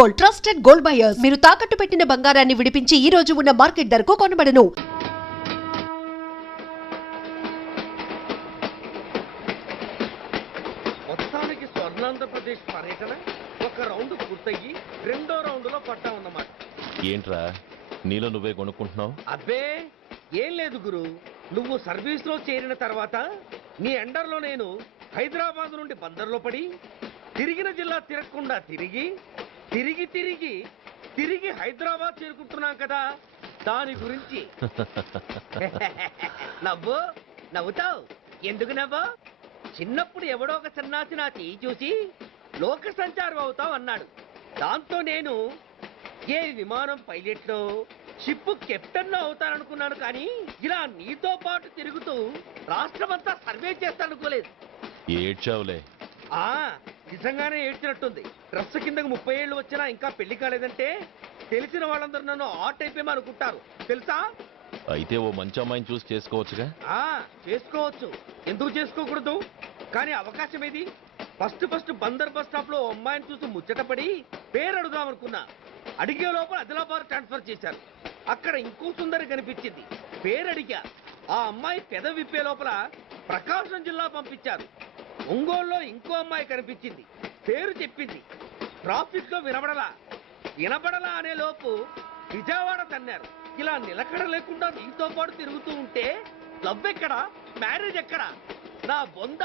Gold, trusted gold buyers. మీరు తాకట్టు పెట్టిన బంగారాన్ని విడిపించి ఈ రోజు ఉన్న మార్కెట్ ధరకు కొనబడను. మొత్తానికి స్వర్ణాంధ్రప్రదేశ్ పర్యటన ఒక రౌండ్ పూర్తయ్యి రెండో రౌండ్ లో పట్టా ఉన్నమాట. ఏంట్రా నీలో నువ్వే కొనుక్కుంటున్నావు? అబ్బే ఏం లేదు గురు, నువ్వు సర్వీస్ లో చేరిన తర్వాత నీ అండర్లో నేను హైదరాబాద్ నుండి బందర్లో పడి తిరిగిన జిల్లా తిరగకుండా తిరిగి తిరిగి తిరిగి తిరిగి హైదరాబాద్ చేరుకుంటున్నాం కదా, దాని గురించి. నవ్వు నవ్వుతావు ఎందుకు నవ్వు? చిన్నప్పుడు ఎవడో ఒక సన్నాసి నా చేయి చూసి లోక సంచారం అవుతావు అన్నాడు. దాంతో నేను ఏ విమానం పైలట్లో షిప్ కెప్టెన్ అవుతాననుకున్నాను, కానీ ఇలా నీతో పాటు తిరుగుతూ రాష్ట్రమంతా సర్వే చేస్తాననుకోలేదు. ఏడ్చావులే. నిజంగానే ఏడ్చినట్టుంది. డ్రెస్ కిందకు 30 ఏళ్ళు వచ్చినా ఇంకా పెళ్లి కాలేదంటే తెలిసిన వాళ్ళందరూ నన్ను ఆర్ట్ అయిపోయి అనుకుంటారు తెలుసా. అయితే ఓ మంచి అమ్మాయిని చూసి చేసుకోవచ్చుగా. చేసుకోవచ్చు, ఎందుకు చేసుకోకూడదు? కానీ అవకాశం ఏది? ఫస్ట్ బందర్ బస్ స్టాప్ లో అమ్మాయిని చూసి ముచ్చటపడి పేరు అడుగుదాం అనుకున్నా. అడిగే లోపల ఆదిలాబాద్ ట్రాన్స్ఫర్ చేశారు. అక్కడ ఇంకో సుందరి కనిపించింది, పేరు అడిగా. ఆ అమ్మాయి పెద విప్పే లోపల ప్రకాశం జిల్లా పంపించారు. ఒంగోలులో ఇంకో అమ్మాయి కనిపించింది, పేరు చెప్పింది. ట్రాఫిక్ లో వినబడలా అనే లోపు విజయవాడ తన్నారు. ఇలా నిలకడ లేకుండా నీతో పాటు తిరుగుతూ ఉంటే లవ్ ఎక్కడా, మ్యారేజ్ ఎక్కడా? నా బొంద.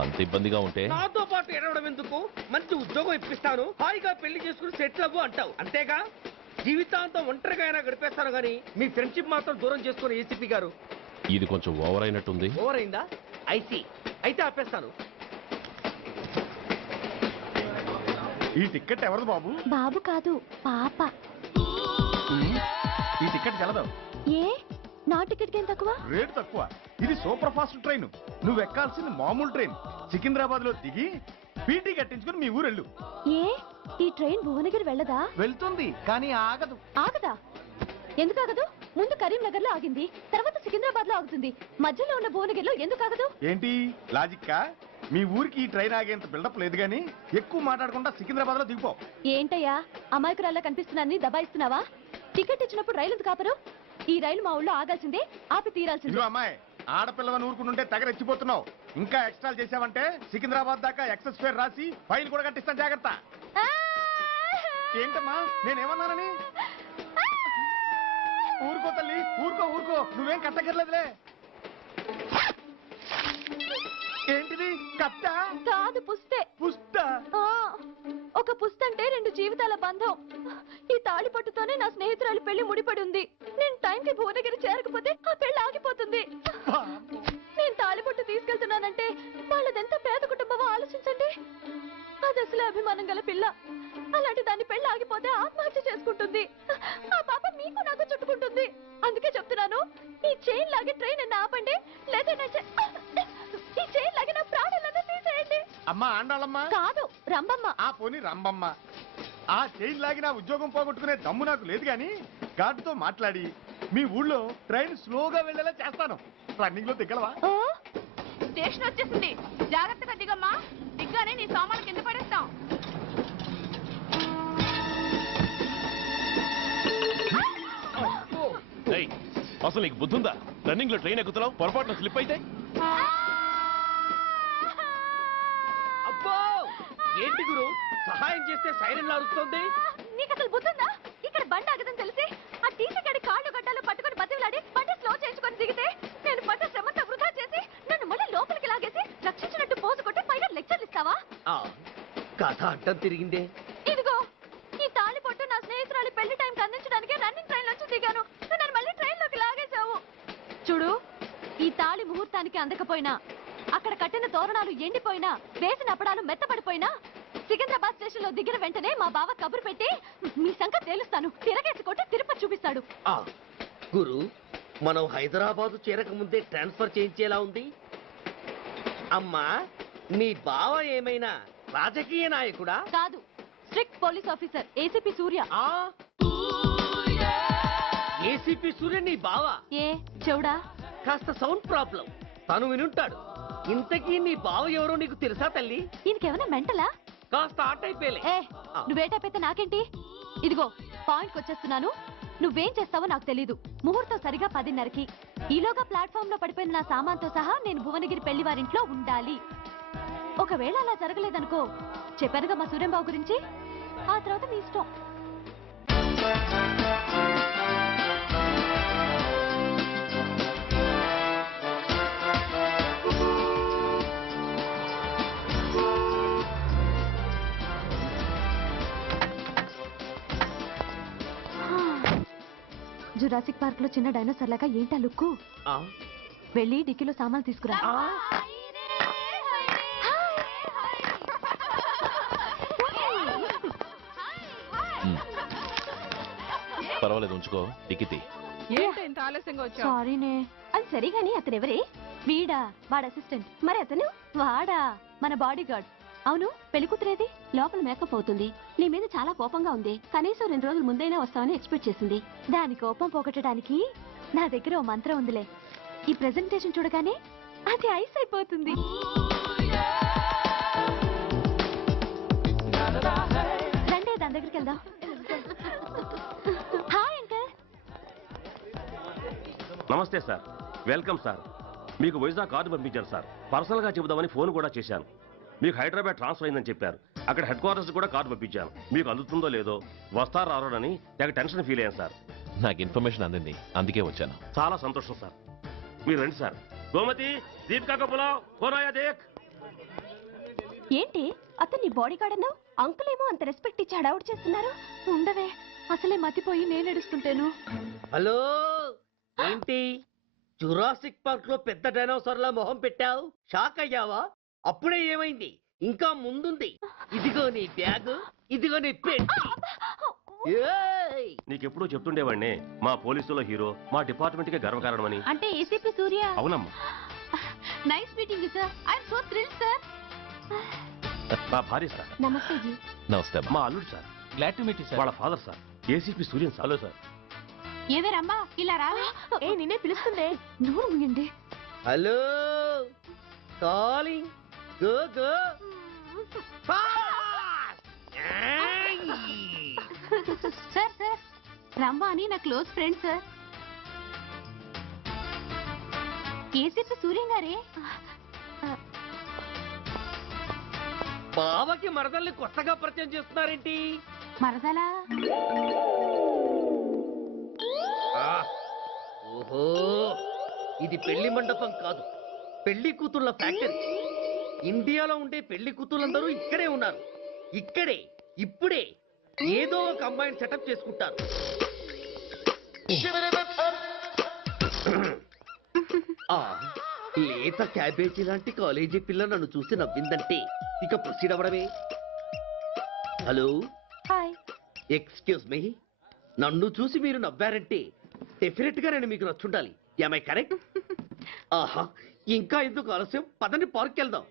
అంత ఇబ్బందిగా ఉంటే నాతో పాటు ఎడవడం ఎందుకు? మంచి ఉద్యోగం ఇప్పిస్తాను, హాయిగా పెళ్లి చేసుకుని సెటిల్ అవ్వు అంటావు అంతేగా. జీవితాంతం ఒంటరిగా అయినా గడిపేస్తాను, కానీ మీ ఫ్రెండ్షిప్ మాత్రం దూరం చేసుకుని ఏసీపీ గారు. ఇది కొంచెం ఓవర్ అయినట్టుంది. ఓవర్ అయిందా? ఐసీ, అయితే ఆపేస్తాను. ఈ టికెట్ ఎవరిది బాబు? బాబు కాదు, పాప. ఈ టికెట్ చెల్లదు. ఏ నా టికెట్ ఏం తక్కువ? రేటు తక్కువ. ఇది సూపర్ ఫాస్ట్ ట్రైన్. నువ్వు ఎక్కాల్సింది మామూలు ట్రైన్. సికింద్రాబాద్ లో దిగి పీటీ కట్టించుకుని మీ ఊరెళ్ళు. ఏ ఈ ట్రైన్ భువనగిరి వెళ్ళదా? వెళ్తుంది కానీ ఆగదు. ఆగదా? ఎందుకు ఆగదు? ముందు కరీంనగర్ లో ఆగింది, తర్వాత సికింద్రాబాద్ లో ఆగుతుంది. మధ్యలో ఉన్న భువనగిరిలో ఎందుకు ఆగదు? ఏంటి లాజిక్కా? మీ ఊరికి ఈ ట్రైన్ ఆగేంత బిల్డప్ లేదు గానీ ఎక్కువ మాట్లాడకుండా సికింద్రాబాద్ లో దిగిపో. ఏంటయ్యా అమాయకురాల్లా కనిపిస్తున్నాన్ని దబాయిస్తున్నావా? టికెట్ ఇచ్చినప్పుడు రైలు ఎందుకు ఆపరు? ఈ రైలు మా ఊళ్ళో ఆగాల్సిందే, ఆపి తీరాల్సిందే. అమ్మాయి, ఆడపిల్లవని ఊరుకుంటుంటే తగరెచ్చిపోతున్నావు. ఇంకా ఎక్స్ట్రా చేసావంటే సికింద్రాబాద్ దాకా ఎక్సెస్ ఫేర్ రాసి ఫైల్ కూడా కట్టిస్తాను, జాగ్రత్త. ఏంటమ్మా నేనేమన్నానని? ఊరుకో తల్లి, ఊరుకో, నువ్వేం కట్టగర్లేదులే. ఏంటిది? కట్ట కాదు, పుస్తే. పుస్తా? ఒక పుస్తంటే 2 జీవితాల బంధం. ఈ తాళి పట్టుతోనే నా స్నేహితురాలు పెళ్లి ముడిపడి ఉంది. నేను టైంకి భువనగిరి చేరకపోతే ఆ పెళ్లి ఆగిపోతుంది. నేను తాళి పట్టు తీసుకెళ్తున్నానంటే వాళ్ళదెంత పేద కుటుంబమో ఆలోచించండి. అది అసలు అభిమానం గల పిల్ల. అలాంటి దాన్ని పెళ్లి ఆగిపోతే ఆత్మహత్య చేసుకుంటుంది. ఆ పాప మీకు నాకు చుట్టుకుంటుంది. అందుకే చెప్తున్నాను, ఈ చైన్ లాగి ట్రైన్ అన్న ఆపండి, లేదా ఈ చైన్ లాగి నా ప్రాణాలను తీసేయండి. అమ్మా ఆండాళ్ళమ్మా కాదు, రంబమ్మ. ఆ పోనీ రంబమ్మ. ఆ చైన్ లాగి నా ఉద్యోగం పోగొట్టుకునే దమ్ము నాకు లేదు గాని గార్డుతో మాట్లాడి మీ ఊళ్ళో ట్రైన్ స్లోగా వెళ్ళేలా చేస్తాను. రన్నింగ్ లో దిగలవా? స్టేషన్ వచ్చేసింది, జాగ్రత్తగా దిగమ్మా. దిగ్గానే నీ సామాన్లు కింద పడేస్తాం. అసలు నీకు బుద్ధుందా? రన్నింగ్ లో ట్రైన్ ఎక్కుతున్నావు, పొరపాటున స్లిప్ అయితే? అబ్బో ఏంటి గురు, సహాయం చేస్తే సైరన్ అరుస్తుంది. నీకు అసలు బుద్ధుందా? ఇక్కడ బండి ఆగదని తెలిసి ఆ టీసీ గడి కాళ్ళు గడ్డాలు పట్టుకొని బతిలాడి బండి స్లో చేసుకొని దిగితే నేను పడ్డ శ్రమంతా వృధా చేసి నన్ను మళ్ళీ లోపలికి లాగేసి రక్షించినట్టు పోజు కొట్టి పైగా లెక్చర్లు ఇస్తావా? కథ అడ్డం తిరిగిందే. ఇదిగో ఈ తాళి పొట్టు నా స్నేహితురాలి పెళ్లి టైంకి అందించడానికి రన్నింగ్ ట్రైన్ నుంచి దిగాను. నన్ను మళ్ళీ ట్రైన్ లోకి లాగేశావు. చూడు, ఈ తాళి ముహూర్తానికి అందకపోయినా, అక్కడ కట్టిన తోరణాలు ఎండిపోయినా, వేసిన అప్పడాలు మెత్తపడిపోయినా, సికింద్రాబాద్ స్టేషన్ లో దిగిన వెంటనే మా బావ కబురు పెట్టి మీ సంగతి తేలుస్తాను, తిరగేసి కొట్టి తిరుపతి చూపిస్తాడు. గురు, మనం హైదరాబాద్ చేరక ముందే ట్రాన్స్ఫర్ చేయించేలా ఉంది. అమ్మా, నీ బావ ఏమైనా రాజకీయ నాయకుడా? కాదు, స్ట్రిక్ట్ పోలీస్ ఆఫీసర్, ఏసీపీ సూర్య. ఏసీపీ సూర్య నీ బావ? ఏ చెవుడా? కాస్త సౌండ్ ప్రాబ్లం, తను వినుంటాడు. ఇంతకీ నీ బావ ఎవరో నీకు తెలుసా తల్లి? ఈయనకేమైనా మెంటలా? కాస్త ఆట అయిపోయలే. ఏ నువ్వేటైతే నాకేంటి? ఇదిగో పాయింట్కి వచ్చేస్తున్నాను. నువ్వేం చేస్తావో నాకు తెలీదు. ముహూర్తం సరిగా 10:30కి. ఈలోగా ప్లాట్ఫామ్ లో పడిపోయిన నా సామాన్తో సహా నేను భువనగిరి పెళ్లి వారింట్లో ఉండాలి. ఒకవేళ అలా జరగలేదనుకో, చెప్పానుగా మా సూర్యంబాబు గురించి, ఆ తర్వాత మీ ఇష్టం. జురాసిక్ పార్క్ లో చిన్న డైనోసార్ లాగా ఏంటా లుక్కు? వెళ్ళి డిక్కీలో సామాన్లు తీసుకురా. పర్వాలేదు, ఉంచుకో. టికెట్ ఏంటి ఇంత ఆలస్యంగా వచ్చావు? సారీనే. అది సరిగాని అతను ఎవరే? వీడా, వాడు అసిస్టెంట్. మరి అతను? వాడా, మన బాడీ గార్డ్. అవును, పెళ్లి కూతురేది? లోపల మేకప్ అవుతుంది. నీ మీద చాలా కోపంగా ఉంది. కనీసం 2 రోజుల ముందైనా వస్తావని ఎక్స్పెక్ట్ చేసింది. దాని కోపం పోగొట్టడానికి నా దగ్గర ఓ మంత్రం ఉందిలే. ఈ ప్రెజెంటేషన్ చూడగానే అది ఐస్ అయిపోతుంది. రండి, దాని దగ్గరికి వెళ్దాం. Hi uncle. నమస్తే సార్, వెల్కమ్ సార్. మీకు వైజాగ్ కార్డు పంపించారు సార్. పర్సనల్ గా చెబుదామని ఫోన్ కూడా చేశాను. మీకు హైదరాబాద్ ట్రాన్స్ఫర్ అయిందని చెప్పారు. అక్కడ హెడ్ క్వార్టర్స్ కూడా కార్డు పంపించాను. మీకు అందుతుందో లేదో, వస్తారో రారోనని నాకు టెన్షన్ ఫీల్ అయ్యాను సార్. నాకు ఇన్ఫర్మేషన్ అందింది, అందుకే వచ్చాను. చాలా సంతోషం సార్. మీరు రండి సార్. గోమతి, దీపికా కపులావ్, కోనాయా దేక్. ఏంటి అతన్ని బాడీ గార్డ్ అన్నావు? అంకుల్ ఏమో అంత రెస్పెక్ట్ ఇచ్చి హడావుడు చేస్తున్నారు. ఉండవే, అసలే మతిపోయి నేను ఎడుస్తుంటాను. హలో, ఏంటి జురాసిక్ పార్క్ లో పెద్ద డైనోసార్ లా మొహం పెట్టావు? షాక్ అయ్యావా? అప్పుడే ఏమైంది? ఇంకా ముందుంది. ఇదిగో నీ బ్యాగ్, ఇదిగో నీ పెట్టి. నీకెప్పుడూ చెప్తుండేవాడిని, మా పోలీసులో హీరో, మా డిపార్ట్మెంట్ కి గర్వకారణమని. అంటే ఏసీపీ సూర్య. అవునమ్మా. Nice meeting you sir. I am so thrilled sir. మా భార్య సార్. నమస్తే జీ. నమస్తే. మా అల్లుడు sir. Glad to meet you sir. వాళ్ళ father sir, ACP Suryan sir. Hello sir. ఏవేరమ్మా ఇలా రావే? ఏ నిన్నే పిలుస్తుందే. నోరు మూయండి. Hello, calling. Go go. Sir sir, రమ్మ అని నా close friend sir. ACP Suryam గారే. బావకి మరదల్ని కొత్తగా పరిచయం చేస్తున్నారేంటి? మరదలా? ఓహో, ఇది పెళ్లి మండపం కాదు, పెళ్లి కూతుళ్ళ ఫ్యాక్టరీ. ఇండియాలో ఉండే పెళ్లి కూతుళ్ళందరూ ఇక్కడే ఉన్నారు. ఇక్కడే ఇప్పుడే ఏదో ఒక అమ్మాయిని సెటప్ చేసుకుంటారు. లేత క్యాబేజీ లాంటి కాలేజీ పిల్ల నన్ను చూసి నవ్విందంటే ఇక ప్రొసీడ్ అవ్వడమే. Hello, hi. Excuse me. నన్ను చూసి మీరు నవ్వారంటే డెఫినెట్ గా నేను మీకు నచ్చుండాలి. Am I correct? ఆహా, ఇంకా ఎందుకు ఆలస్యం? పదండి, పార్క్ వెళ్దాం.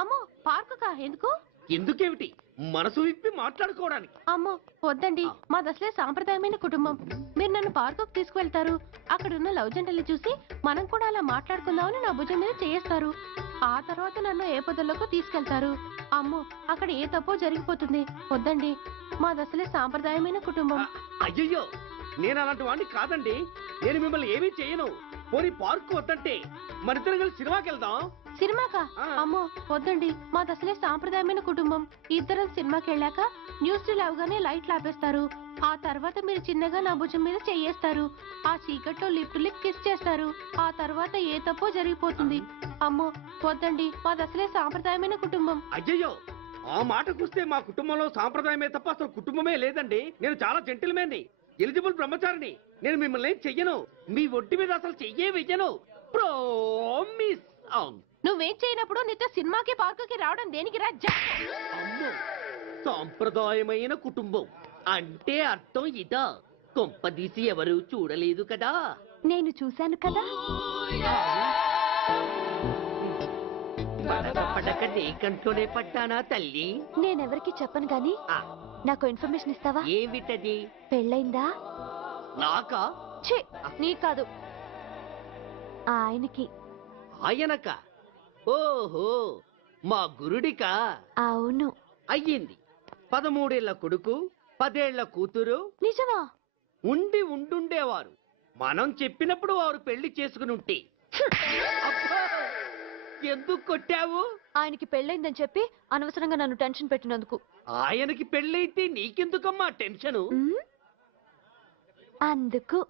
అమ్మో, పార్కు కా? ఎందుకు? ఎందుకేమిటి, మనసు విప్పి మాట్లాడుకోవడానికి. అమ్మో వద్దండి, మాది అసలే సాంప్రదాయమైన కుటుంబం. మీరు నన్ను పార్కుకు తీసుకువెళ్తారు, అక్కడున్న లవ్ జంటలు చూసి మనం కూడా అలా మాట్లాడుకుందామని నా భుజం మీద చేస్తారు. ఆ తర్వాత నన్ను ఏ పొదల్లోకి తీసుకెళ్తారు. అమ్మో, అక్కడ ఏ తప్పో జరిగిపోతుంది. వద్దండి, మాది అసలే సాంప్రదాయమైన కుటుంబం. అయ్యయ్యో, నేను అలాంటి వాడిని కాదండి. నేను మిమ్మల్ని ఏమీ చేయను. పోనీ పార్క్ వద్దంటే మనిద్దరం కలిసి సినిమాకి వెళ్దాం. సినిమాకా? అమ్మో వద్దండి, మాది అసలే సాంప్రదాయమైన కుటుంబం. ఇద్దరం సినిమాకి వెళ్ళాక న్యూస్ అవగానే లైట్లు ఆపేస్తారు. ఆ తర్వాత మీరు చిన్నగా నా భుజం మీద చెయ్యేస్తారు. ఆ చీకట్లో లిప్ టు లిప్ కిస్ చేస్తారు. ఆ తర్వాత ఏ తప్పో జరిగిపోతుంది. అమ్మో వద్దండి, మాది అసలే సాంప్రదాయమైన కుటుంబం. అయ్యయ్యో, ఆ మాటకొస్తే మా కుటుంబంలో సాంప్రదాయమే తప్ప అసలు కుటుంబమే లేదండి. నేను చాలా జెంటిల్మెన్ని, ఎలిజిబుల్ బ్రహ్మచారిని. నేను మిమ్మల్ని ఏం చెయ్యను. మీ ఒంటి మీద అసలు చెయ్యే వెయ్యను. ప్రామిస్. నువ్వేం చేయనప్పుడు నీతో సినిమాకి పార్కుకి రావడం దేనికి రా? అమ్మో, సాంప్రదాయమైన కుటుంబం అంటే అర్థం ఇదా? కొంపదీసి ఎవరు చూడలేదు కదా? నేను చూశాను కదా. పడక నీ కంట్లోనే పడ్డానా తల్లి? నేనెవరికి చెప్పను గాని నాకు ఇన్ఫర్మేషన్ ఇస్తావా? ఏమిటది? పెళ్ళైందా? నాకా? ఛీ, నీ కాదు, ఆయనకి. ఆయనక? ఓహో, మా గురుడికా? అవును. అయ్యింది. 13 ఏళ్ల కొడుకు, 10 ఏళ్ల కూతురు నిజమా? ఉండుండేవారు. మనం చెప్పినప్పుడు వారు పెళ్లి చేసుకుని ఉంటే. అబ్బా! ఎందుకు కొట్టావు? ఆయనకి పెళ్ళైందని చెప్పి అనవసరంగా నన్ను టెన్షన్ పెట్టినందుకు. ఆయనకి పెళ్ళైతే నీకెందుకమ్మా టెన్షను? అందుకు.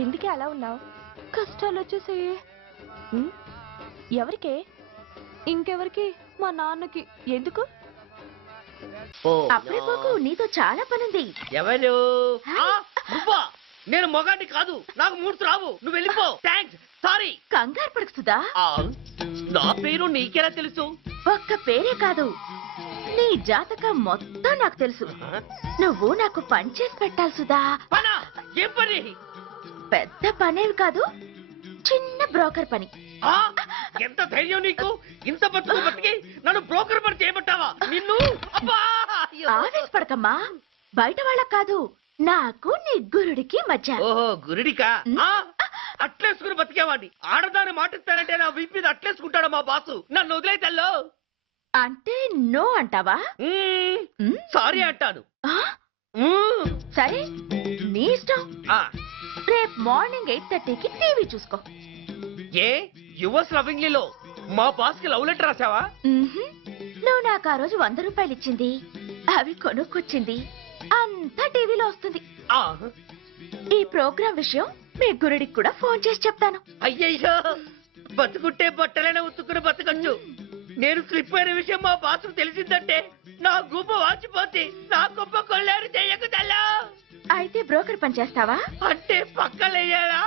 ఎందుకే అలా ఉన్నావు? కష్టాలు వచ్చేసాయి. ఎవరికే? ఇంకెవరికి? మా నాన్నకి. ఎందుకు? ఓ, అప్పుడే పోకు, నీతో చాలా పనుంది. ఎవరు? నువ్వా? నేను మొగాడిని కాదు, నాకు మూడ్స్ రావు. నువ్వు వెళ్ళిపో. Thanks, sorry. కంగారు పడకు సుధా. నా పేరు నీకెలా తెలుసు? ఒక్క పేరే కాదు, నీ జాతకం మొత్తం నాకు తెలుసు. నువ్వు నాకు పని చేసి పెట్టాలి సుధా. పనా? ఏం పని? పెద్ద పనేవి కాదు, చిన్న బ్రోకర్ పని. ఎంత ధైర్యం నీకు? ఇంత బతికి నన్ను బ్రోకర్ పని చేయబట్టావా? నిన్ను అబ్బా! ఆవేశపడకమ్మా, బయట వాళ్ళకి కాదు, నాకు నీ గురుడికి మధ్య. ఓహో, గురుడికా? అట్లేసుకుని బతికేవాడిని. ఆడదాన్ని మాటిస్తానంటే నా వీపు మీద అట్లేసుకుంటాడు మా బాసు. నన్ను వదిలే తల్లో. అంటే నో అంటావా? సారీ అంటాను. సరే, నీ ఇష్టం. రేపు మార్నింగ్ 8:30కి టీవీ చూసుకో. ఏ యువర్స్ లవింగ్లీలో మా బాస్ కి లవ్ లెటర్ రాసావా? నువ్వు నాకు ఆ రోజు 100 రూపాయలు ఇచ్చింది, అవి కొనుక్కొచ్చింది అంతా టీవీలో వస్తుంది. ఈ ప్రోగ్రాం విషయం మీ గురుడికి కూడా ఫోన్ చేసి చెప్తాను. అయ్యయ్యో, బతుకుంటే బట్టలైనా ఉత్తుకుని బతకచ్చు. నేను స్లిప్ అయిన విషయం మా బాసు తెలిసిందంటే నా గుబ్బ వాచిపోతే నా గొప్ప కొల్లారు చెయ్యకు తల్లా. అయితే బ్రోకర్ పని చేస్తావా? అంటే పక్కలేయాలా?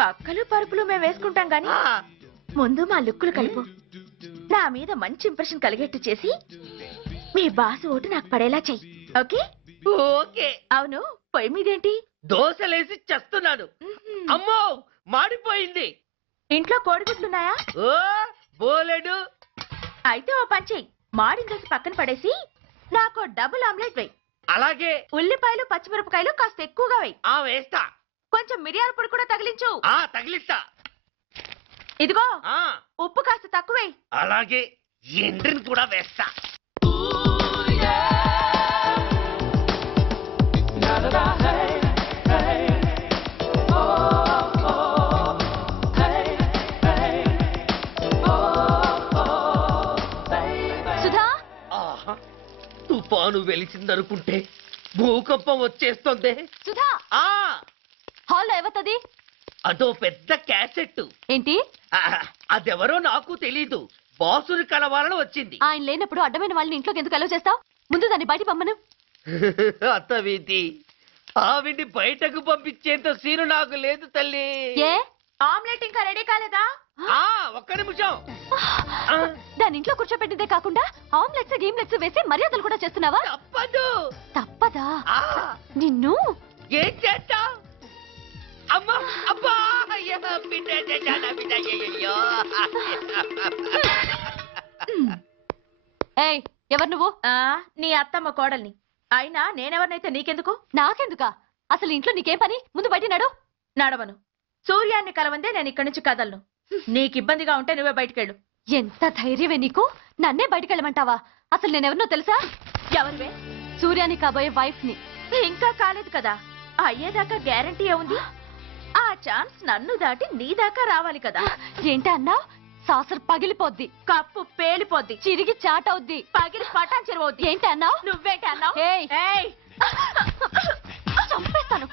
పక్కలు పరుపులు మేము వేసుకుంటాం గాని ముందు మా లుక్కులు కలుపు. నా మీద మంచి ఇంప్రెషన్ కలిగేట్టు చేసి మీ బాసు ఓటు నాకు పడేలా చెయ్యి. ఓకే? ఓకే. అవును, పొయ్యి మీదేంటి? దోశలేసి చస్తున్నాను. అమ్మో, మాడిపోయింది. ఇంట్లో కోడిగుడ్లున్నాయా? ఓ బోలెడు. అయితే ఓ పని చెయ్యి, మాడిన దోశ పక్కన పడేసి నాకు డబుల్ ఆమ్లెట్ వెయ్యి. అలాగే. ఉల్లిపాయలు పచ్చిమిరపకాయలు కాస్త ఎక్కువగా వెయ్యి. వేస్తా. కొంచెం మిరియాల పొడి కూడా తగిలించు. తగిలిస్తా. ఇదిగో, ఉప్పు కాస్త తక్కువే. అలాగే, ఎండ్రిని కూడా వేస్తా. సుధా, తుఫాను వెలిసిందనుకుంటే భూకంపం వచ్చేస్తుంది. సుధా, హాల్లో ఎవతది? అదో పెద్ద క్యాసెట్. ఏంటి? అదెవరో నాకు తెలీదు. బాసుని కలవాలని వచ్చింది. ఆయన లేనప్పుడు అడ్డమైన వాళ్ళని ఇంట్లోకి ఎందుకు అలౌ చేస్తావు? ముందు దాన్ని బయట పంపను. అత్తవీతి, ఆవిడ్ని బయటకు పంపించేంత సీను నాకు లేదు తల్లి. ఏ ఆమ్లెట్ ఇంకా రెడీ కాలేదా? ఒక్క నిమిషం. దాని ఇంట్లో కూర్చోపెట్టిందే కాకుండా ఆమ్లెట్స్ గేమ్లెట్స్ వేసి మర్యాదలు కూడా చేస్తున్నావా? తప్పదు. తప్పదా? నిన్ను ఏం చేస్తా? అమ్మా, అబ్బా, బిడ్డ చేశానా బిడ్డ? అయ్యయ్యో. ఏయ్, ఎవరు నువ్వు? నీ అత్తమ్మ కోడల్ని. అయినా నేనెవరినైతే నీకెందుకు? నాకెందుకా? అసలు ఇంట్లో నీకేం పని? ముందు బయట నడు. నడవను. సూర్యాన్ని కలవందే నేను ఇక్కడి నుంచి కదలను. నీకు ఇబ్బందిగా ఉంటే నువ్వే బయటికెళ్ళు. ఎంత ధైర్యమే నీకు? నన్నే బయటకెళ్ళమంటావా? అసలు నేనెవరినో తెలుసా? ఎవరివే? సూర్యాని కాబోయే వైఫ్ ని. ఇంకా కాలేదు కదా, అయ్యేదాకా గ్యారంటీ ఏముంది? ఆ ఛాన్స్ నన్ను దాటి నీ దాకా రావాలి కదా. ఏంటి అన్నావ్? సాసర్ పగిలిపోద్ది, కప్పు పేలిపోద్ది, చిరిగి చాటవుద్ది, పగిలి పటాన్ చెరువవుద్ది. ఏంటి అన్నావ్? నువ్వేంటి అన్నావు? చంపేస్తాను.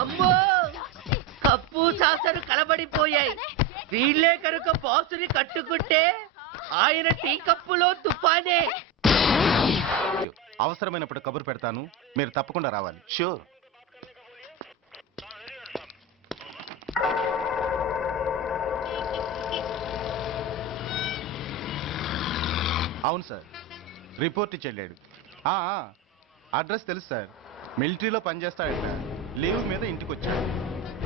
అమ్మో, కప్పు సాసరు కలబడిపోయాయి. వీళ్ళే కనుక బాసుని కట్టుకుంటే ఆయన టీ కప్పులో తుఫానే. అవసరమైనప్పుడు కబురు పెడతాను, మీరు తప్పకుండా రావాలి. షూర్. అవును సార్, రిపోర్ట్ ఇచ్చి వెళ్ళాడు. అడ్రస్ తెలుసు సార్. మిలిటరీలో పనిచేస్తాడట. లీవ్ మీద ఇంటికి వచ్చాడు.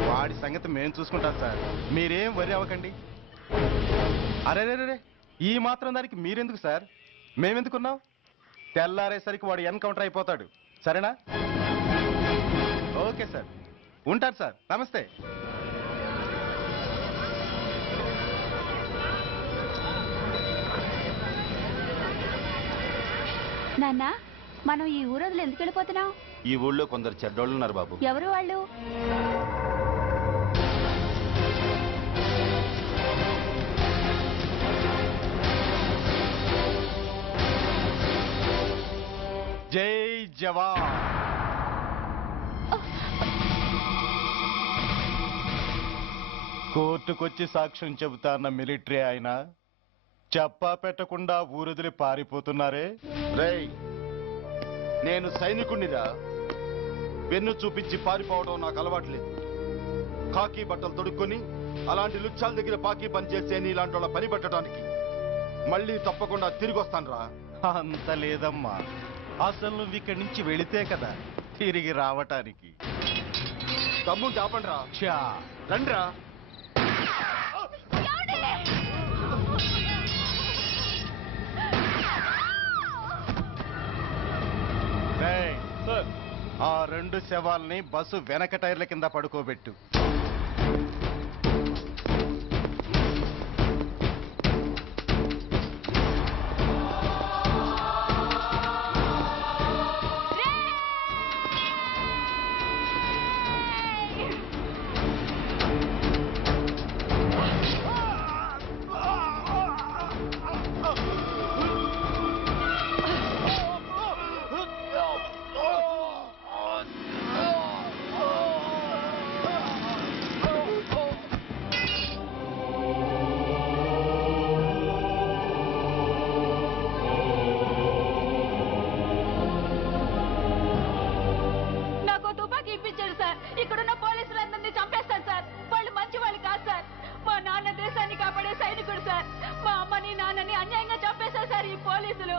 వాడి సంగతి మేము చూసుకుంటాం సార్. మీరేం వరి అవ్వకండి. అరే ఈ మాత్రం దానికి మీరెందుకు సార్? మేమెందుకున్నాం? తెల్లారేసరికి వాడు ఎన్కౌంటర్ అయిపోతాడు. సరేనా? ఓకే సార్, ఉంటారు సార్. నమస్తే. నాన్న, మనం ఈ ఊరొదిలి ఎందుకు వెళ్ళిపోతున్నాం? ఈ ఊళ్ళో కొందరు చెడ్డోళ్ళు ఉన్నారు బాబు. ఎవరు వాళ్ళు? జై జవాన్. కోర్టుకొచ్చి సాక్ష్యం చెబుతా అన్న మిలిటరీ ఆయన చెప్పా పెట్టకుండా ఊరొదిలి పారిపోతున్నారే. రేయ్, నేను సైనికుణ్ణిరా. వెన్ను చూపించి పారిపోవడం నాకు అలవాట్లేదు. కాకి బట్టలు తొడుక్కొని అలాంటి లుచ్చాల దగ్గర పాకి పని చేసే ఇలాంటి వాళ్ళ పని పెట్టడానికి మళ్ళీ తప్పకుండా తిరిగి వస్తానురా. అంత లేదమ్మా, అసలు నువ్వు ఇక్కడి నుంచి వెళితే కదా తిరిగి రావటానికి. తమ్ముడు చాపండిరా. చా రండిరా. రేయ్, ఆ 2 శవాల్ని బస్సు వెనక టైర్ల కింద పడుకోబెట్టు. ఇక్కడున్న పోలీసులందరినీ చంపేస్తాను సార్. వాళ్ళు మంచి వాళ్ళు కాదు సార్. మా నాన్న దేశాన్ని కాపాడే సైనికుడు సార్. మా అమ్మని నాన్నని అన్యాయంగా చంపేశారు సార్ ఈ పోలీసులు.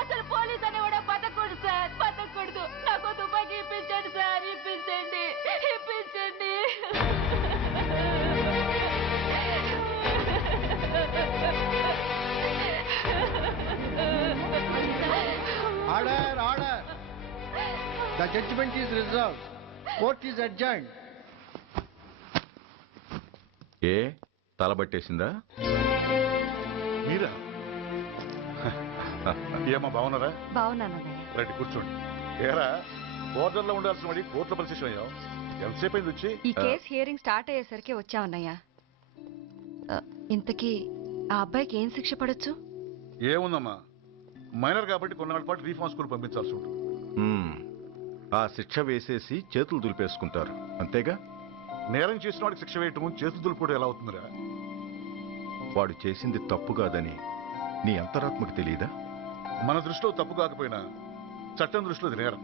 అసలు పోలీసు అని కూడా బతకూడదు సార్, బతకూడదు. నాకు తుపాకీ ఇప్పించండి సార్, ఇప్పించండి, ఇప్పించండి. Order, order. The judgment is reserved. Court is adjourned. ఏ తలబట్టేసిందా? మీరా? ఏమా బాగున్నారా? బాగున్నానన్నయ్య. రండి కూర్చోండి. ఏరా, బోర్డర్లో ఉండాల్సిన వాడి కోర్టులో పరిశీలన అయ్యావు. ఎంతసేపు అయింది వచ్చి? ఈ కేసు హియరింగ్ స్టార్ట్ అయ్యేసరికి వచ్చామన్నయ్య. ఇంతకీ ఆ అబ్బాయికి ఏం శిక్ష పడొచ్చు? ఏముందమ్మా, మైనర్ కాబట్టి కొన్నాళ్ళ పాటు రీఫార్మ్ స్కూల్ పంపించాల్సి ఉంటుంది. ఆ శిక్ష వేసేసి చేతులు దులిపేసుకుంటారు, అంతేగా? నేరం చేసిన వాడికి శిక్ష వేయటం చేతులు దులుపుకోవడం ఎలా అవుతుందిరా? వాడు చేసింది తప్పు కాదని నీ అంతరాత్మకు తెలియదా? మన దృష్టిలో తప్పు కాకపోయినా చట్టం దృష్టిలో అది నేరం.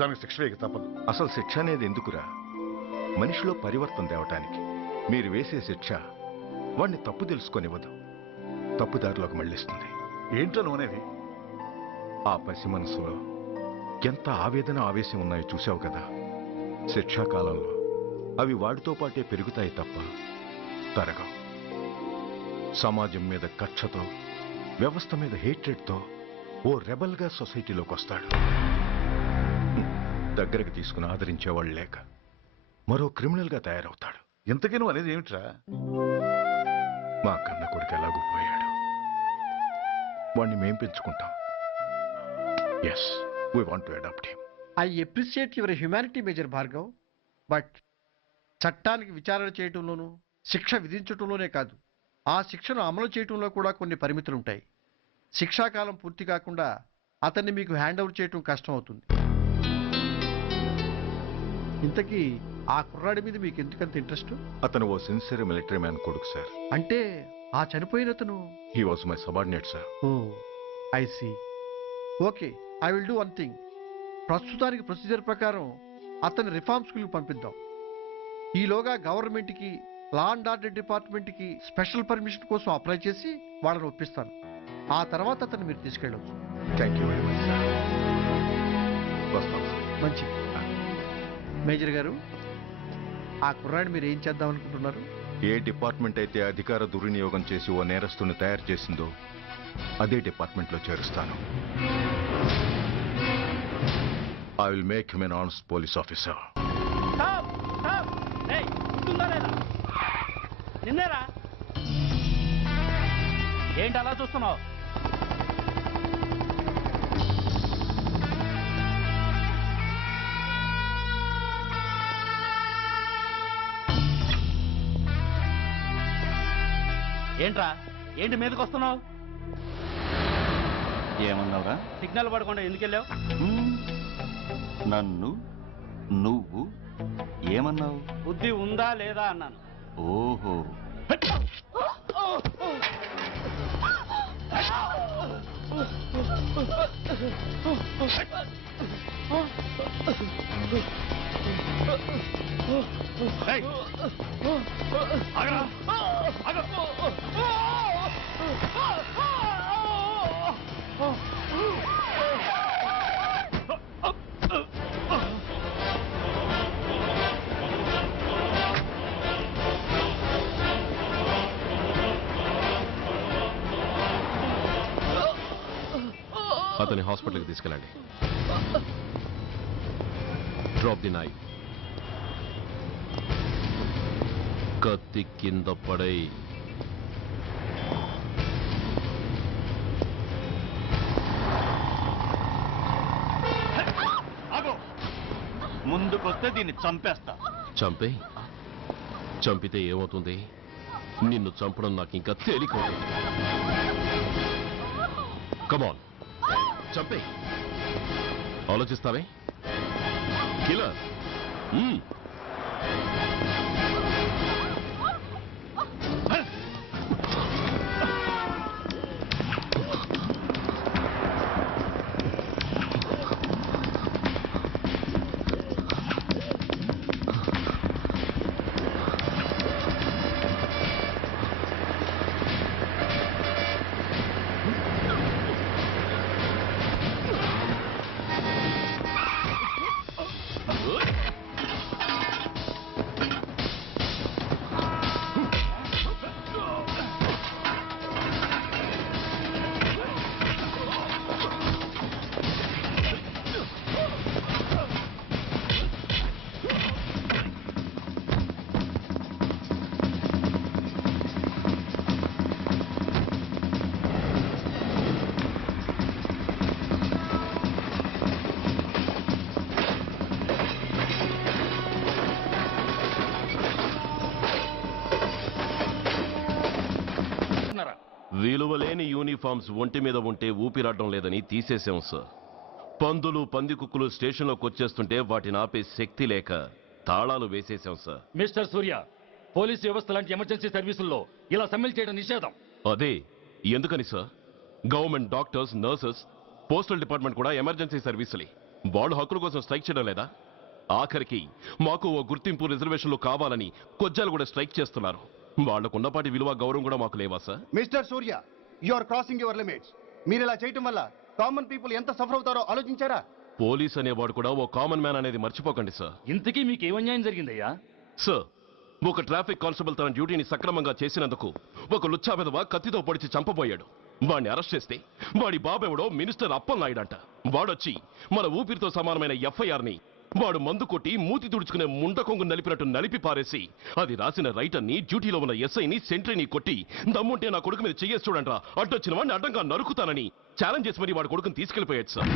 దానికి శిక్ష వేయక తప్పదు. అసలు శిక్ష అనేది ఎందుకురా? మనిషిలో పరివర్తన తేవటానికి. మీరు వేసే శిక్ష వాడిని తప్పు తెలుసుకొనివ్వదు, తప్పుదారిలోకి మళ్ళిస్తుంది. ఏంటో నువ్వనేది? ఆ పసి మనసులో ఎంత ఆవేదన ఆవేశం ఉన్నాయో చూసావు కదా. శిక్షాకాలంలో అవి వాడితో పాటే పెరుగుతాయి తప్ప తరగవు. సమాజం మీద కక్షతో, వ్యవస్థ మీద హేట్రెడ్తో ఓ రెబల్గా సొసైటీలోకి వస్తాడు. దగ్గరకు తీసుకుని ఆదరించేవాళ్ళు లేక మరో క్రిమినల్గా తయారవుతాడు. ఇంతకీ నువ్వు అనేది ఏమిట్రా? మా కన్న కొడుకు ఎలాగూ పోయాడు, వాణ్ణి మేం పెంచుకుంటాం. Yes, we want to adopt him. I appreciate your humanity, Major Bhargav. But చట్టానికి విచారణ చేయటంలోనూ శిక్ష విధించటంలోనే కాదు, ఆ శిక్షను అమలు చేయటంలో కూడా కొన్ని పరిమితులు ఉంటాయి. శిక్షాకాలం పూర్తి కాకుండా అతన్ని మీకు హ్యాండ్ ఓవర్ చేయటం కష్టం అవుతుంది. ఇంతకీ ఆ కుర్రాడి మీద మీకు ఎందుకంత ఇంట్రెస్ట్? అతను ఓ సిన్సియర్ మిలిటరీ మ్యాన్ కొడుకు సార్. అంటే ఆ చనిపోయిన అతను? He was my subordinate sir. Oh, I see. Okay, I will do one thing. ప్రస్తుతానికి ప్రొసీజర్ ప్రకారం అతన్ని రిఫార్మ్ స్కూల్కి పంపిద్దాం. ఈలోగా గవర్నమెంట్కి, లా అండ్ ఆర్డర్ డిపార్ట్మెంట్కి స్పెషల్ పర్మిషన్ కోసం అప్లై చేసి వాళ్ళని ఒప్పిస్తాను. ఆ తర్వాత అతన్ని మీరు తీసుకెళ్ళవచ్చు. Thank you very much sir. వస్తాం సార్. మంచి మేజర్ గారు, ఆ కుర్రాడిని మీరు ఏం చేద్దాం అనుకుంటున్నారు? ఏ డిపార్ట్మెంట్ అయితే అధికార దుర్వినియోగం చేసి ఓ నేరస్తుని తయారు చేసిందో అదే డిపార్ట్మెంట్లో చేరుస్తాను. I will make him an honest police officer. నిన్నేరా ఏంటి అలా చూస్తున్నావు? ఏంట్రా ఏంటి మీదకి వస్తున్నావు? ఏమన్నావురా? సిగ్నల్ పడకుండా ఎందుకు వెళ్ళావు? నన్ను నువ్వు ఏమన్నావు? బుద్ధి ఉందా లేదా అన్నాను. ఓహో, అతని హాస్పిటల్కి తీసుకెళ్ళండి. Drop the knife. కత్తి కింద పడై. ముందుకొస్తే దీన్ని చంపేస్తా. చంపే. చంపితే ఏమవుతుంది? నిన్ను చంపడం నాకు ఇంకా తేలికవుతుంది. కమాన్, చంపే. ఆలోచిస్తావే కిల్లర్. విలువలేని యూనిఫామ్స్ ఒంటి మీద ఉంటే ఊపిరాడడం లేదని తీసేసాం సార్. పందులు పందికుక్కులు స్టేషన్లోకి వచ్చేస్తుంటే వాటిని ఆపే శక్తి లేక తాళాలు వేసేసాం సార్. మిస్టర్ సూర్య, పోలీస్ వ్యవస్థ లాంటి ఎమర్జెన్సీ సర్వీసుల్లో ఇలా సమ్మెలు చేయడం నిషేధం. అదే ఎందుకని sir? Government doctors, nurses, postal department కూడా ఎమర్జెన్సీ సర్వీసులే. వాళ్ళు హక్కుల కోసం స్ట్రైక్ చేయడం లేదా? ఆఖరికి మాకు ఓ గుర్తింపు రిజర్వేషన్లు కావాలని కొజ్జాలు కూడా స్ట్రైక్ చేస్తున్నారు. వాళ్లకున్నపాటి విలువ గౌరవం కూడా మాకు లేవా sir? Mister Surya, you are crossing your limits. మీరు ఇలా చేయటం వల్ల కామన్ పీపుల్ ఎంత సఫర్ అవుతారో ఆలోచించారా? పోలీస్ అనేవాడు కూడా ఓ కామన్ మ్యాన్ అనేది మర్చిపోకండి సార్. ఇంతకీ మీకు ఏమన్యాయం జరిగిందయ్యా? సార్, ఒక ట్రాఫిక్ కానిస్టేబుల్ తన డ్యూటీని సక్రమంగా చేసినందుకు ఒక లుచ్చా విధవ కత్తితో పొడిచి చంపబోయాడు. వాడిని అరెస్ట్ చేస్తే వాడి బాబెవడో మినిస్టర్ అప్పలనాయుడంట. వాడొచ్చి మన ఊపిరితో సమానమైన ఎఫ్ఐఆర్ని వాడు మందు కొట్టి మూతి తుడుచుకునే ముండకొంగు నలిపినట్టు నలిపి పారేసి అది రాసిన రైటర్ని, డ్యూటీలో ఉన్న ఎస్ఐని, సెంట్రీని కొట్టి దమ్ముంటే నా కొడుకు మీద చెయ్యేసి చూడంట్రా, అడ్డొచ్చిన వాడిని అడ్డంగా నరుకుతానని ఛాలెంజ్ చేసి మరి వాడు కొడుకుని తీసుకెళ్లిపోయాడు సార్.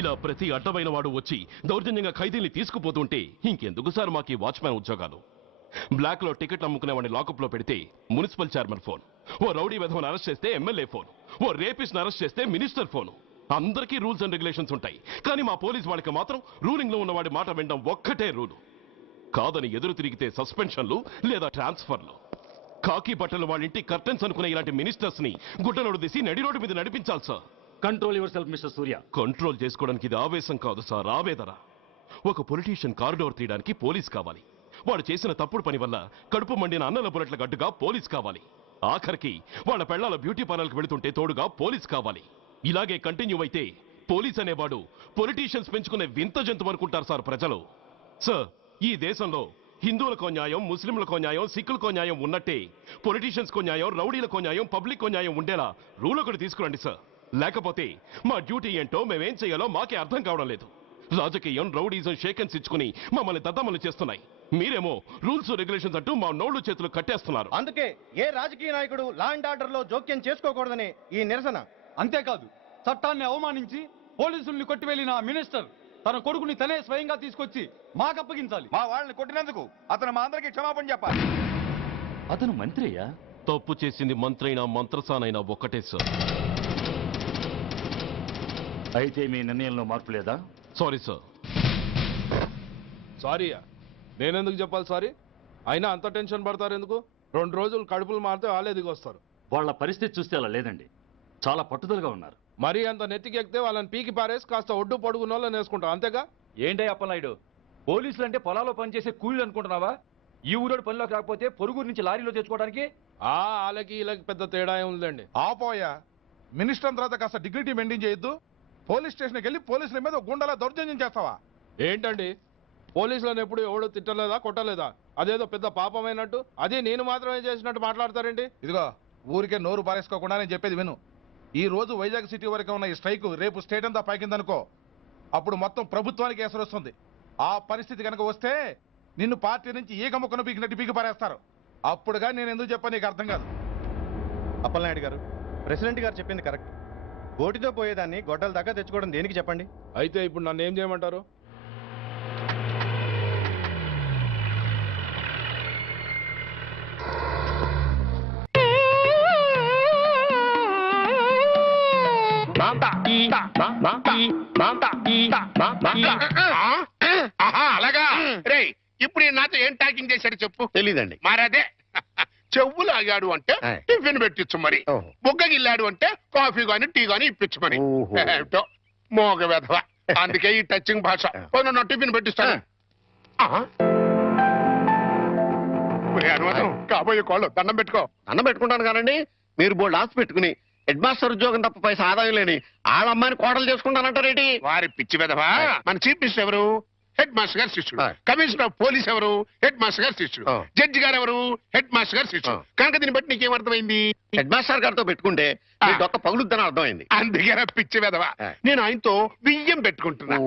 ఇలా ప్రతి అడ్డమైన వాడు వచ్చి దౌర్జన్యంగా ఖైదీల్ని తీసుకుపోతుంటే ఇంకెందుకు సార్ మాకు ఈ వాచ్మ్యాన్ ఉద్యోగాలు? బ్లాక్ లో టికెట్లు అమ్ముకునే వాడిని లాకప్ లో పెడితే మున్సిపల్ చైర్మన్ ఫోన్, ఓ రౌడీ విధవను అరెస్ట్ చేస్తే ఎమ్మెల్యే ఫోన్, ఓ రేపిస్ట్ అరెస్ట్ చేస్తే మినిస్టర్ ఫోన్. అందరికీ రూల్స్ అండ్ రెగ్యులేషన్స్ ఉంటాయి, కానీ మా పోలీస్ వాళ్ళకి మాత్రం రూలింగ్ లో ఉన్న వాడి మాట వినడం ఒక్కటే రూలు. కాదని ఎదురు తిరిగితే సస్పెన్షన్లు లేదా ట్రాన్స్ఫర్లు. కాకి బట్టలు వాళ్ళ ఇంటి కర్టెన్స్ అనుకునే ఇలాంటి మినిస్టర్స్ ని గుడ్డలోడు తీసి నడి రోడ్డు మీద నడిపించాలి sir. Control your self mister Surya. Control చేసుకోవడానికి ఇది ఆవేశం కాదు సార్, ఆవేదన. ఒక పొలిటీషియన్ కారిడోర్ తీయడానికి పోలీస్ కావాలి. వాడు చేసిన తప్పుడు పని వల్ల కడుపు మండిన అన్నల బుల్లెట్ల గడ్డుగా పోలీస్ కావాలి. ఆఖరికి వాళ్ళ పెళ్లాల బ్యూటీ పార్లర్కి వెళుతుంటే తోడుగా పోలీస్ కావాలి. ఇలాగే కంటిన్యూ అయితే పోలీస్ అనేవాడు పొలిటీషియన్స్ పెంచుకునే వింత జంతువు అనుకుంటారు సార్ ప్రజలు. సార్, ఈ దేశంలో హిందువులకో న్యాయం, ముస్లింలకో న్యాయం, సిక్కులకో న్యాయం ఉన్నట్టే పొలిటీషియన్స్కో న్యాయం, రౌడీలకో న్యాయం, పబ్లిక్కో న్యాయం ఉండేలా రూల్ ఒకటి తీసుకురండి సార్. లేకపోతే మా డ్యూటీ ఏంటో మేమేం చేయాలో మాకే అర్థం కావడం లేదు. రాజకీయం, రౌడీజం షేకెన్స్ ఇచ్చుకుని మమ్మల్ని దద్దమలు చేస్తున్నాయి. మీరేమో రూల్స్ రెగ్యులేషన్స్ అంటూ మా నోళ్లు చేతులు కట్టేస్తున్నారు. అందుకే ఏ రాజకీయ నాయకుడు లా అండ్ ఆర్డర్ లో జోక్యం చేసుకోకూడదని ఈ నిరసన. అంతేకాదు, చట్టాన్ని అవమానించి పోలీసుల్ని కొట్టివెళ్లిన మినిస్టర్ తన కొడుకుని తనే స్వయంగా తీసుకొచ్చి మాకు అప్పగించాలి. మా వాళ్ళని కొట్టినందుకు అతను మా అందరికి క్షమాపణ చెప్పాలి. అతను మంత్రి అయ్యా. తప్పు చేసింది మంత్రైనా మంత్రసానైనా ఒక్కటే సార్. అయితే మీ నిర్ణయంలో మార్పు లేదా? Sorry sir. సారీయా? నేనెందుకు చెప్పాలి సారీ? అయినా అంత టెన్షన్ పడతారు ఎందుకు? 2 రోజులు కడుపులు మారితే వాళ్ళే దిగొస్తారు. వాళ్ళ పరిస్థితి చూస్తే అలా లేదండి, చాలా పట్టుదలగా ఉన్నారు. మరీ అంత నెత్తికి ఎక్కితే వాళ్ళని పీకి పారేసి కాస్త ఒడ్డు పొడుగున్న వాళ్ళని వేసుకుంటాం, అంతేగా? ఏంటో అప్పలనాయుడు, పోలీసులు అంటే పొలాల్లో పనిచేసే కూలీలు అనుకుంటున్నావా? ఈ ఊరోడు పనిలోకి రాకపోతే పొరుగురు నుంచి లారీలో తెచ్చుకోవడానికి వాళ్ళకి వీళ్ళకి పెద్ద తేడా ఉందండి. ఆపోయా, మినిస్టర్ తర్వాత కాస్త డిగ్నిటీ మెయింటైన్ చేయొద్దు. పోలీస్ స్టేషన్కి వెళ్ళి పోలీసుల మీద గుండాలా దౌర్జన్యం చేస్తావా? ఏంటండి, పోలీసులను ఎప్పుడు ఎవడో తిట్టలేదా, కొట్టలేదా? అదేదో పెద్ద పాపమైనట్టు, అదే నేను మాత్రమే చేసినట్టు మాట్లాడతారేంటి? ఇదిగో, ఊరికే నోరు పారేసుకోకుండా నేను చెప్పేది విను. ఈ రోజు వైజాగ్ సిటీ వరకు ఉన్న ఈ స్ట్రైక్ రేపు స్టేట్ అంతా పైకిందనుకో, అప్పుడు మొత్తం ప్రభుత్వానికి ఎసరు వస్తుంది. ఆ పరిస్థితి కనుక వస్తే నిన్ను పార్టీ నుంచి ఈగ ముక్కను పీకినట్టు పీకి పారేస్తారు. అప్పుడుగా నేను ఎందుకు చెప్పా నీకు అర్థం కాదు. అప్పలనాయుడు గారు, ప్రెసిడెంట్ గారు చెప్పింది కరెక్ట్. ఓటితో పోయేదాన్ని గొడ్డల దాకా తెచ్చుకోవడం దేనికి చెప్పండి? అయితే ఇప్పుడు నన్ను ఏం చేయమంటారు? అలాగా రే, ఇప్పుడు నాతో ఏం టాకింగ్ చేశాడు చెప్పు. తెలీదండి. మరదే చెవులు ఆగాడు అంటే టిఫిన్ పెట్టించు, మరి బుగ్గగిల్లాడు అంటే కాఫీ గాని టీ గాని ఇప్పించు, మరి ఏమిటో మోగ వెధవ. అందుకే ఈ టచింగ్ భాష. నా టిఫిన్ పెట్టిస్తాను. కాబోయే కోళ్ళు దండం పెట్టుకో. దండం పెట్టుకుంటాను కానండి, మీరు బోల్డ్ ఆస్తి పెట్టుకుని హెడ్ మాస్టర్ ఉద్యోగం తప్ప పైసా ఆదాయం లేని వాళ్ళమ్మాయిని కోడలు చేసుకుంటానంటారేంటి? వారి పిచ్చి వెధవా. మన చీఫ్ మినిస్టర్ ఎవరు? హెడ్ మాస్టర్ గారు శిష్యుడు. కమిషనర్ ఆఫ్ పోలీస్ ఎవరు? హెడ్ మాస్టర్ గారు శిష్యుడు. జడ్జి గారు ఎవరు? హెడ్ మాస్టర్ గారు శిష్యుడు. కనుక దీన్ని బట్టి నీకేమర్థమైంది? హెడ్ మాస్టర్ గారితో పెట్టుకుంటే డొక్క పగులుద్దని అర్థమైంది. అందుకే పిచ్చి వెధవా, నేను ఆయనతో బియ్యం పెట్టుకుంటున్నా.